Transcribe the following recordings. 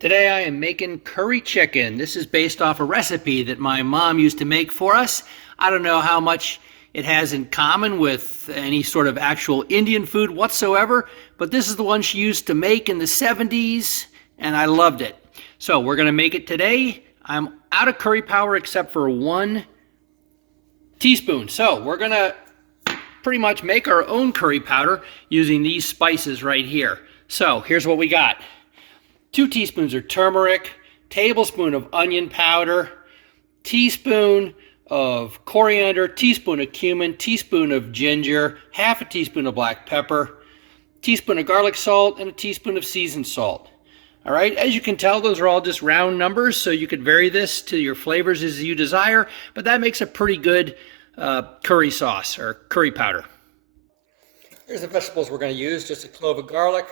Today I am making curry chicken. This is based off a recipe that my mom used to make for us. I don't know how much it has in common with any sort of actual Indian food whatsoever, but this is the one she used to make in the 70s, and I loved it. So we're gonna make it today. I'm out of curry powder except for 1 teaspoon. So we're gonna pretty much make our own curry powder using these spices right here. So here's what we got. 2 teaspoons of turmeric, tablespoon of onion powder, teaspoon of coriander, teaspoon of cumin, teaspoon of ginger, half a teaspoon of black pepper, teaspoon of garlic salt, and a teaspoon of seasoned salt. All right, as you can tell, those are all just round numbers, so you could vary this to your flavors as you desire, but that makes a pretty good curry sauce or curry powder. Here's the vegetables we're going to use. Just a clove of garlic,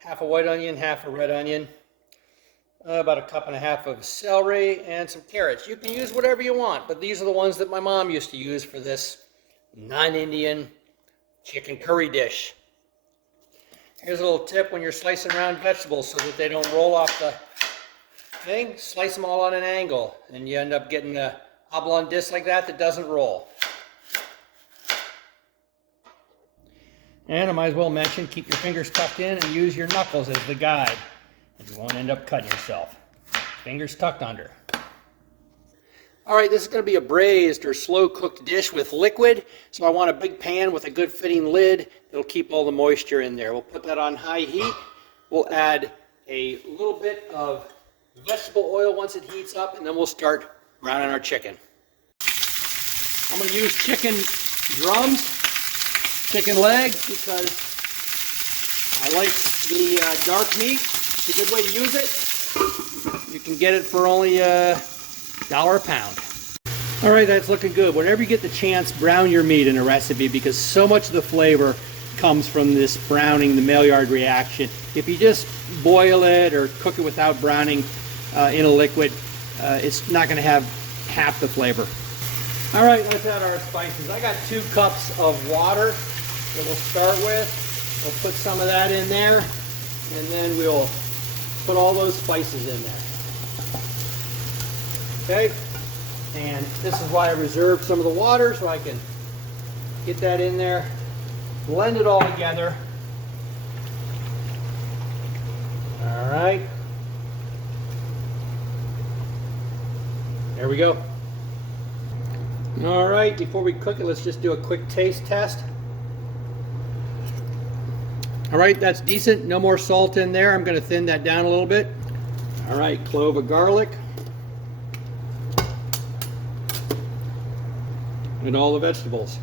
half a white onion, half a red onion, about 1.5 cups of celery, and some carrots. You can use whatever you want, but these are the ones that my mom used to use for this non-Indian chicken curry dish. Here's a little tip when you're slicing around vegetables so that they don't roll off the thing. Slice them all on an angle, and you end up getting a oblong disc like that doesn't roll. And I might as well mention, keep your fingers tucked in and use your knuckles as the guide. You won't end up cutting yourself. Fingers tucked under. All right, this is going to be a braised or slow cooked dish with liquid. So I want a big pan with a good fitting lid that'll keep all the moisture in there. We'll put that on high heat. We'll add a little bit of vegetable oil once it heats up, and then we'll start browning our chicken. I'm going to use chicken drums, chicken legs, because I like the dark meat. It's a good way to use it. You can get it for only $1 a pound. All right, that's looking good. Whenever you get the chance, brown your meat in a recipe, because so much of the flavor comes from this browning, the Maillard reaction. If you just boil it or cook it without browning in a liquid, it's not going to have half the flavor. All right, let's add our spices. I got 2 cups of water that we'll start with. We'll put some of that in there, and then we'll put all those spices in there. Okay, and this is why I reserved some of the water, so I can get that in there, blend it all together. All right, there we go. All right, before we cook it, let's just do a quick taste test. All right, that's decent. No more salt in there. I'm going to thin that down a little bit. All right, clove of garlic. And all the vegetables.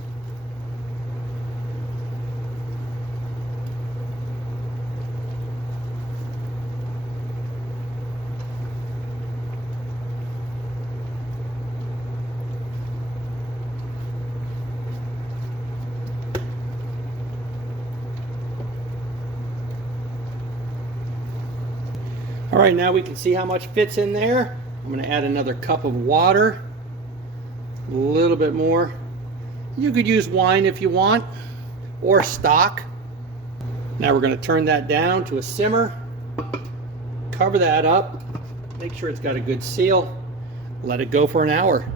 All right, now we can see how much fits in there. I'm going to add another cup of water, a little bit more. You could use wine if you want, or stock. Now we're going to turn that down to a simmer, cover that up, make sure it's got a good seal, let it go for an hour.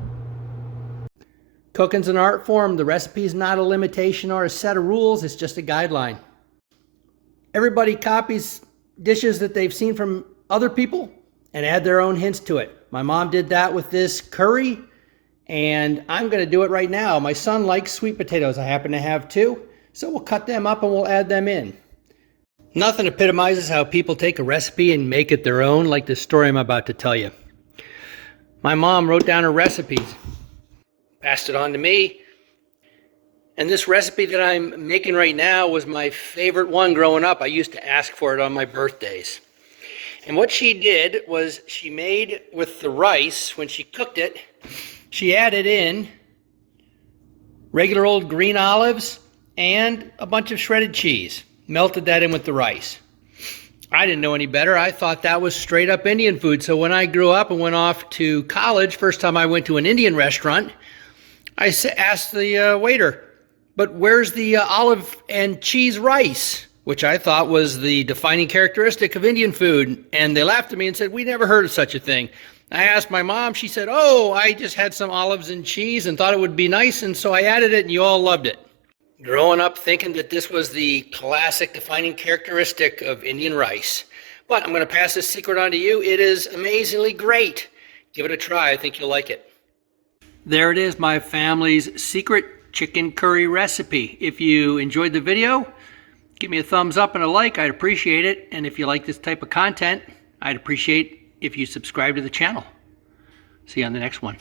Cooking's an art form. The recipe is not a limitation or a set of rules, it's just a guideline. Everybody copies dishes that they've seen from other people and add their own hints to it. My mom did that with this curry, and I'm going to do it right now. My son likes sweet potatoes. I happen to have 2, so we'll cut them up and we'll add them in. Nothing epitomizes how people take a recipe and make it their own like this story I'm about to tell you. My mom wrote down her recipes, passed it on to me, and this recipe that I'm making right now was my favorite one growing up. I used to ask for it on my birthdays. And what she did was she made with the rice, when she cooked it, she added in regular old green olives and a bunch of shredded cheese. Melted that in with the rice. I didn't know any better. I thought that was straight up Indian food. So when I grew up and went off to college, first time I went to an Indian restaurant, I asked the waiter, but where's the olive and cheese rice? which I thought was the defining characteristic of Indian food. And they laughed at me and said, we never heard of such a thing. I asked my mom, she said, oh, I just had some olives and cheese and thought it would be nice, and so I added it and you all loved it. Growing up thinking that this was the classic defining characteristic of Indian rice. But I'm going to pass this secret on to you. It is amazingly great. Give it a try. I think you'll like it. There it is, my family's secret chicken curry recipe. If you enjoyed the video, give me a thumbs up and a like. I'd appreciate it. And if you like this type of content, I'd appreciate if you subscribe to the channel. See you on the next one.